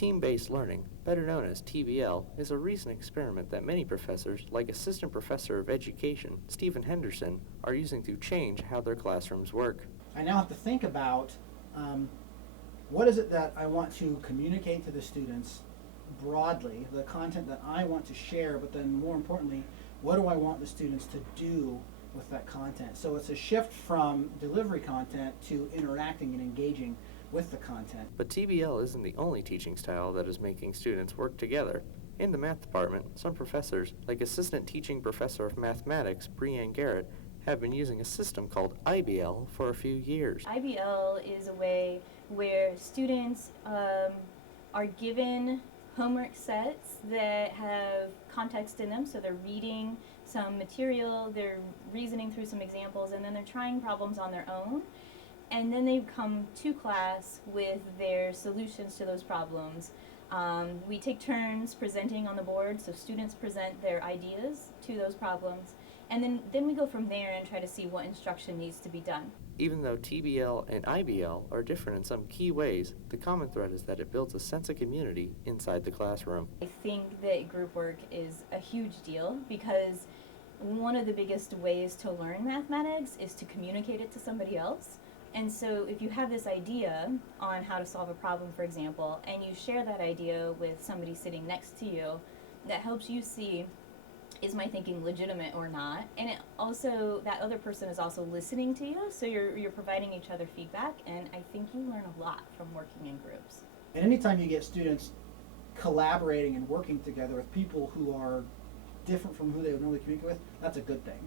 Team-based learning, better known as TBL, is a recent experiment that many professors, like Assistant Professor of Education Stephen Henderson, are using to change how their classrooms work. I now have to think about what is it that I want to communicate to the students broadly, the content that I want to share, but then more importantly, what do I want the students to do with that content? So it's a shift from delivery content to interacting and engaging with the content. But TBL isn't the only teaching style that is making students work together. In the math department, some professors, like Assistant Teaching Professor of Mathematics Brianne Garrett, have been using a system called IBL for a few years. IBL is a way where students are given homework sets that have context in them, so they're reading some material, they're reasoning through some examples, and then they're trying problems on their own. And then they come to class with their solutions to those problems. We take turns presenting on the board, so students present their ideas to those problems. And then we go from there and try to see what instruction needs to be done. Even though TBL and IBL are different in some key ways, the common thread is that it builds a sense of community inside the classroom. I think that group work is a huge deal because one of the biggest ways to learn mathematics is to communicate it to somebody else. And so if you have this idea on how to solve a problem, for example, and you share that idea with somebody sitting next to you, that helps you see, is my thinking legitimate or not? And it also, that other person is also listening to you, so you're providing each other feedback, and I think you learn a lot from working in groups. And anytime you get students collaborating and working together with people who are different from who they would normally communicate with, that's a good thing.